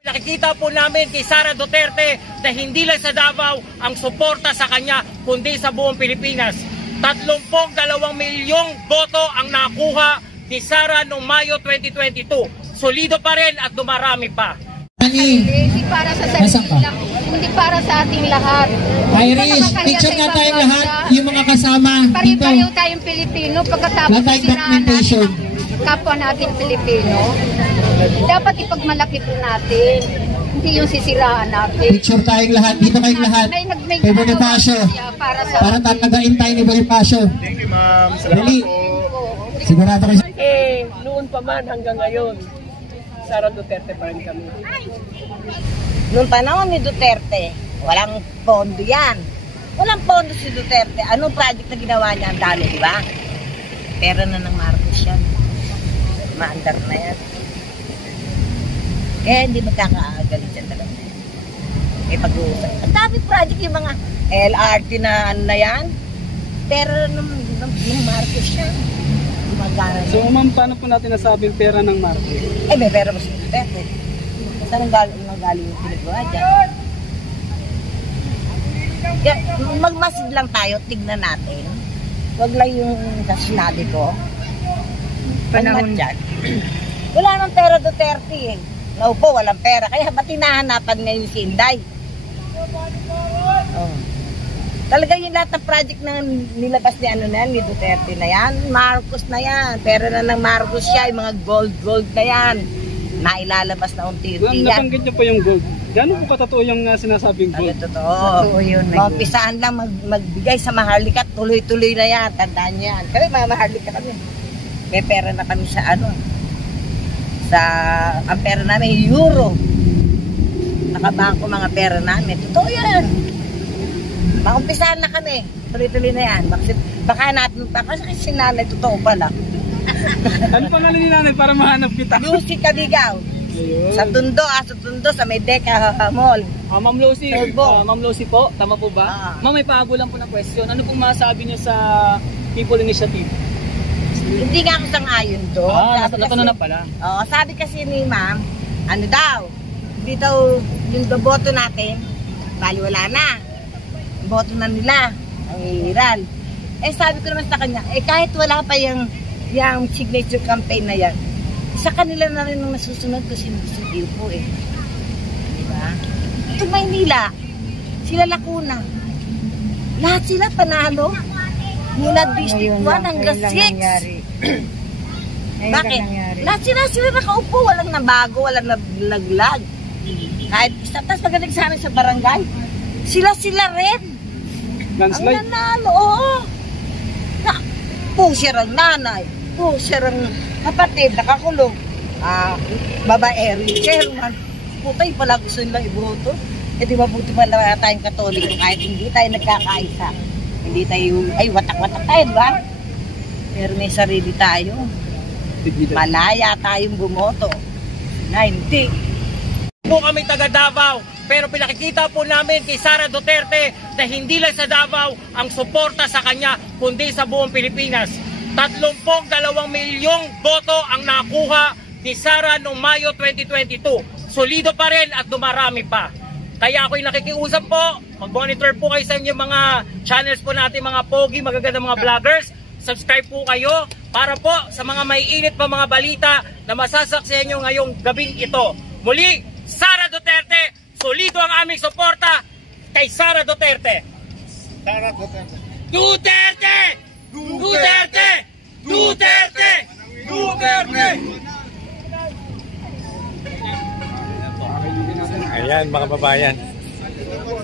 Nakikita po namin kay Sara Duterte na hindi lang sa Davao ang suporta sa kanya kundi sa buong Pilipinas. 32 milyong boto ang nakuha ni Sara noong Mayo 2022. Solido pa rin at dumarami pa. Hindi para sa sarili lang, hindi para sa ating lahat. Iris, picture nga tayong lahat, yung mga kasama dito. Pare-pareho tayong Pilipino pagkatapos siraan natin kapwa natin Pilipino. Dapat ipagmalaki po natin, hindi yung sisiraan natin. Picture tayong lahat, dito kayong lahat. Kay Bonifacio, para tatagain tayo ni Bonifacio. Thank you, ma'am. Salamat po. Sigurado kayo. Noon pa man hanggang ngayon, Sara Duterte pa rin kami. Noong panahon ni Duterte, walang pondo yan. Walang pondo si Duterte. Anong project na ginawa niya? Ang dami, di ba? Pera na ng Marcos yan. Maandar na yan. Kaya hindi magkakaagalit yan talaga. May pag-uusap. Ang dami project yung mga LRT na ano na yan. Pera ng Marcos yan. So ma'am, paano po natin nasabing pera ng Marcos? May pera mo si Duterte. Saan ang galing yung pinagawa dyan? Magmasid lang tayo, tignan natin. Huwag lang yung sinabi ko. Panahon dyan. Wala nang pera Duterte eh. Naupo, walang pera. Kaya ba't hinahanapan ngayon si Inday? Oh. Talaga yung lahat ng project na nilabas ni ni Duterte na yan, Marcos na yan. Pera na ng Marcos siya, yung mga gold na yan. Nailalabas na unti-unti yan. Nabanggit niyo po yung gold. Gano'n po katotoo yung sinasabing gold? Totoo. Maumpisaan lang magbigay sa Maharlika, tuloy-tuloy na yan. Tandaan niyo yan. Kami, mga Maharlika kami. May pera na kami sa ang pera namin, euro. Nakabangko mga pera namin. Totoo yan. Maumpisahan na kami. Tuloy-tuloy na yan. Baka natin pa. Kasi si nanay, totoo pala. Ano pangalan ni nanay para mahanap kita? Lucy Cabigaw. Sa Tundo, sa Medeca Mall. Ma'am Lucy, Ma'am Lucy po, tama po ba? Ma'am, may pago lang po ng question. Ano pong masasabi niyo sa People Initiative? Hindi nga ako sang-ayon doon. Natanong na pala. Sabi kasi ni ma'am, ano daw, hindi daw yung boto natin, baliwala na. Boto na nila, ang iiral. Sabi ko naman sa kanya, kahit wala pa yung signature campaign na yan, sa kanila na rin nung nasusunod kasi nagsusunod po eh. Diba? Ito Maynila, sila Lacuna, lahat sila panalo. Mula District 1 hanggang 6. Bakit? Lahat sila nakaupo, walang nabago, walang nalaglag. Kahit tapos pagdating sa amin sa barangay, sila rin. Ang nanalo, oo. Pusher ang nanay, pusher ang kapatid, nakakulong. Babae, chairman. Putay pala gusto nila iboto. Di mabuti pala tayong Katoliko kahit hindi tayo nagkakaisa. Hindi tayo, watak-watak tayo, diba? Pero may sarili tayo. Malaya tayong bumoto. Na hindi. Po kami taga Davao, pero pinakikita po namin kay Sara Duterte na hindi lang sa Davao ang suporta sa kanya, kundi sa buong Pilipinas. 32 milyong boto ang nakuha ni Sara noong Mayo 2022. Solido pa rin at dumarami pa. Kaya ako'y nakikiusap po, mag-monitor po kayo sa inyong mga channels po natin, mga pogi, magagandang mga vloggers. Subscribe po kayo para po sa mga maiinit pa mga balita na masasaksihan nyo ngayong gabing ito. Muli, Sara Duterte, solido ang aming suporta kay Sara Duterte. Sara Duterte. Duterte! Duterte! Duterte! Duterte! Ayan mga babayan,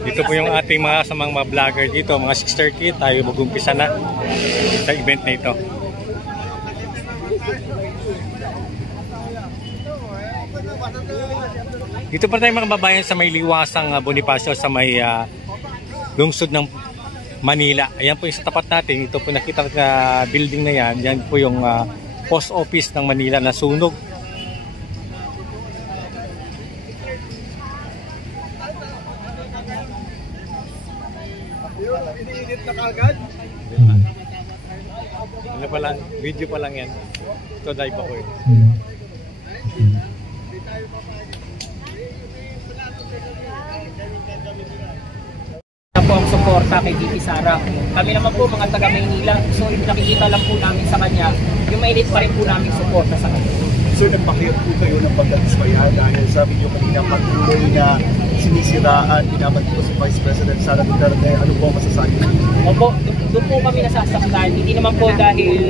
dito po yung ating mga samang mga vlogger dito, mga 6:30 tayo mag-umpisa na sa event na ito. Dito pa tayo mga babayan sa may liwasang Bonifacio sa may lungsod ng Manila. Ayan po yung sa tapat natin, ito po nakita building na yan, yan po yung post office ng Manila na sunog. Iniinit na kagad? Ano pa lang, video pa lang yan. Ito dive ako eh. suporta kay VP Sara. Kami naman po mga taga Maynila, so nakikita lang po namin sa kanya yung mainit pa rin po namin suporta sa kanya. Sir, nagpakiyot po kayo ng pagkakispayan dahil sabi niyo kanina patuloy na sinisiraan, ginabat po si Vice President Sara Duterte. Ano po ang masasabi niyo? Opo, doon po kami nasasaktan. Hindi naman po dahil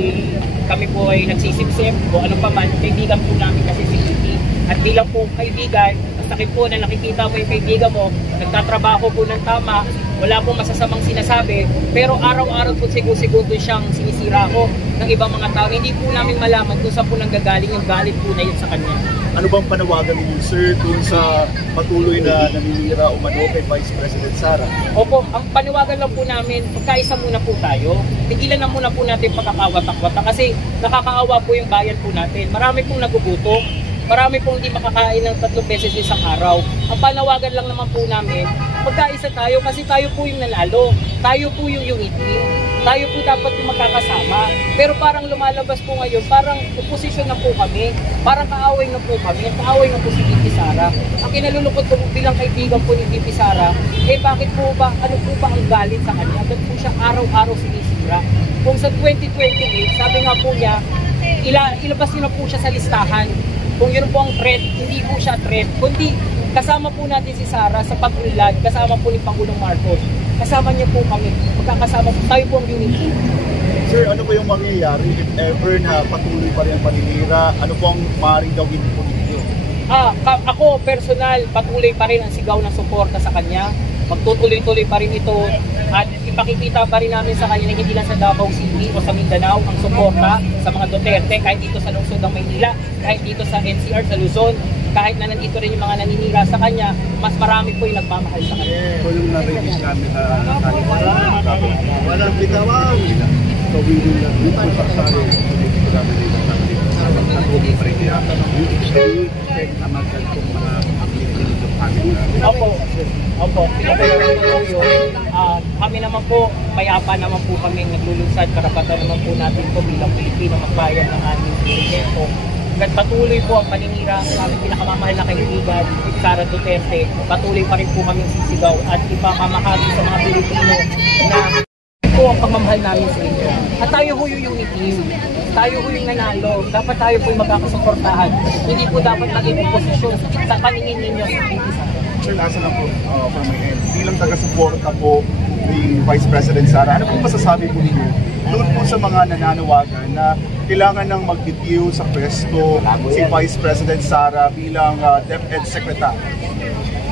kami po ay nagsisipsip o ano pa man, kaibigan po namin kasi si VP. At bilang po kaibigan, sakit po na nakikita mo yung kaibigan mo, nagtatrabaho po ng tama, wala pong masasamang sinasabi, pero araw-araw po siguro siyang sinisira ko ng ibang mga tao. Hindi po namin malaman kung saan po nanggagaling yung galit po na yun sa kanya. Ano bang panawagan ninyo, sir, dun sa patuloy na naninira o mano kay Vice President Sara? Opo, ang panawagan lang po namin, pagkaisa muna po tayo, tigilan na muna po natin pagkakawatak-watak kasi nakakaawa po yung bayan po natin. Marami pong nagugutom. Marami pong hindi makakain ng 3 beses isang araw. Ang panawagan lang naman po namin, magkaisa tayo kasi tayo po yung nanalo. Tayo po yung unity. Tayo po dapat yung magkakasama. Pero parang lumalabas po ngayon, parang oposisyon na po kami. Parang kaaway na po kami. Kaaway na po si VP Sara. Ang kinalulungkot ko bilang kaibigan po ni VP Sara, bakit po ba, ano po ba ang galit sa kanya? Ba't po siya araw-araw sinisira? Kung sa 2028, sabi nga po niya, ilabas niyo na po siya sa listahan. Kung yun po ang threat, hindi po siya threat, kundi kasama po natin si Sara sa pag-unlad, kasama po ni Pangulong Marcos. Kasama niya po kami, magkakasama po tayo po ang unity. Sir, ano po yung mangyayari if ever na patuloy pa rin ang paninira? Ano po ang maaaring gawin po ninyo? Ako personal, patuloy pa rin ang sigaw ng suporta sa kanya. Magtutuloy-tuloy pa rin ito at ipakikita pa rin namin sa kanya na hindi lang sa Davao City o sa Mindanao ang suporta sa mga Duterte, kahit dito sa lungsod ng Maynila, kahit dito sa NCR, sa Luzon, kahit na nandito rin yung mga naninira sa kanya, mas marami po yung nagmamahal sa kanya. Yung na-release namin na walang bitawan. So we will not pagsari sa tubig pa rin niya. You expect na magkantong mga activities ng aming Opo. Kami naman po, payapa naman po kami naglulunsad, karapatan naman po natin po bilang Pilipino magbayad ng ating presidente. Hanggang patuloy po ang paninira ng aming pinakamamahal na kaibigan, Sara Duterte, patuloy pa rin po kami sisigaw at ipamamahagi sa mga Pilipino na po ang pagmamahal namin sa inyo. At tayo ho yung unity, tayo ho yung nanalo, dapat tayo po yung magkakasuportahan. Hindi po dapat maging oposisyon sa paningin ninyo sa Pilipino. Sir, nasa lang po from my end. Bilang taga-suporta po ni Vice President Sara, ano po masasabi po ninyo doon po sa mga nananawagan na kailangan nang magbitiw sa pwesto si Vice President Sara bilang DepEd Secretary?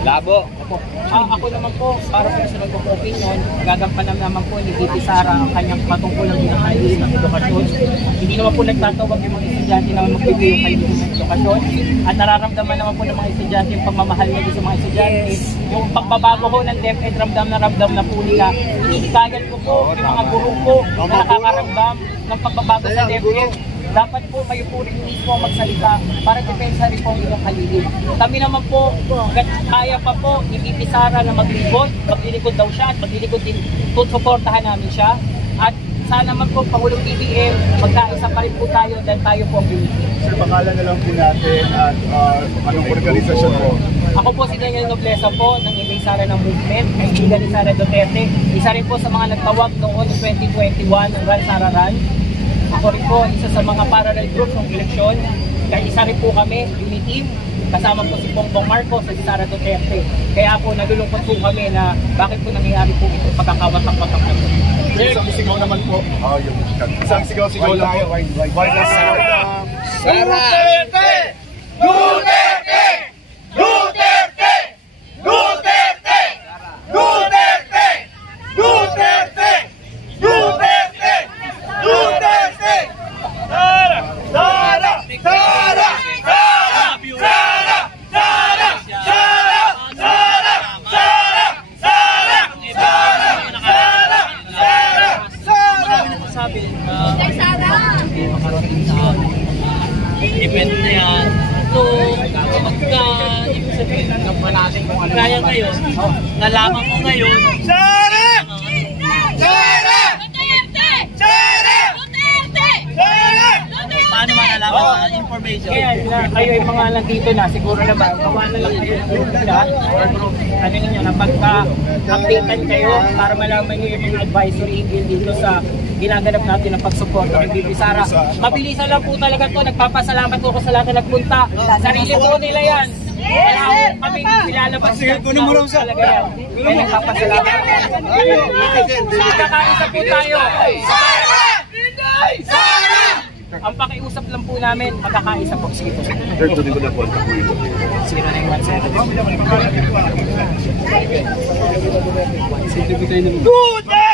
Labo. Ako naman po, para personal ko opinion, gagampanan naman po ni VP Sara ang kanyang patungkulang ginakahiling ng edukasyon. Hindi naman po nagtatawag yung mga estudyante na magbibigay yung kahiling ng edukasyon. At nararamdaman naman po ng mga estudyante yung pagmamahal niya sa mga estudyante. Yung pagbabago ko ng DepEd, ramdam na po nila. Hinihikayan ko po yung mga guro ko na nakakaramdam ng pagbabago sa DepEd. Dapat po kayo po rin mismo magsalita para depensa rin po ang inyong kahiling. Kami naman po, kaya pa po, VP Sara na maglilikod daw siya at maglilikod din, suportahan namin siya. At sana naman po, Pangulong BBM, magkaisa pa rin po tayo dahil tayo po ang unity. Sir, pangalan na lang po natin at anong organisasyon po? Ako po si Daniel Nobleza po ng Inday Sara ng Movement, kaibigan ni Sara Duterte. Isa rin po sa mga nagtawag noong 2021 ng Run Sara Run. Ako rin po, isa sa mga parallel group ng eleksyon. Kaya isa rin po kami, unity, kasama po si Bongbong Marcos at si Sara Duterte. Kaya po nalulungkot po kami na bakit po nangyayari po ito pagkakawatak-watak na po. Isang sigaw naman po. Isang sigaw-sigaw lang po. Sara! Duterte! Duterte! Duterte! Duterte! Duterte! Duterte! Duterte! Duterte! Sara! Sara! Sara! Sara! Sara! Sara! Sara! Sara! Sara! Sara! Sara! Sara! Sara! Sabi depende na yan. So, pagka ibig sabihin, kaya ngayon, nalaman ko ngayon, Sara! Sara! Duterte! Sara! Duterte! Sara! paano malalaman sa information? Kaya kayo yung mga nandito na, siguro na ba, gawa na lang kayo ng group na, or group, ano ninyo, na pagka-updatean kayo para malaman nyo yung mga advisory dito sa ginaganap natin ng pagsupport ng Bibi Sara. Mabilisan lang po talaga to. Nagpapasalamat po ako sa lahat na nagpunta. Sarili po nila yan. Wala po kami nilalabas yan. Talaga yan. Kaya nagpapasalamat. Magkakaisa po tayo. Ang pakiusap lang po namin, magkakaisa po. Sige po. Sir, tuloy ko na po ang kakuhin mo. 0917. Good!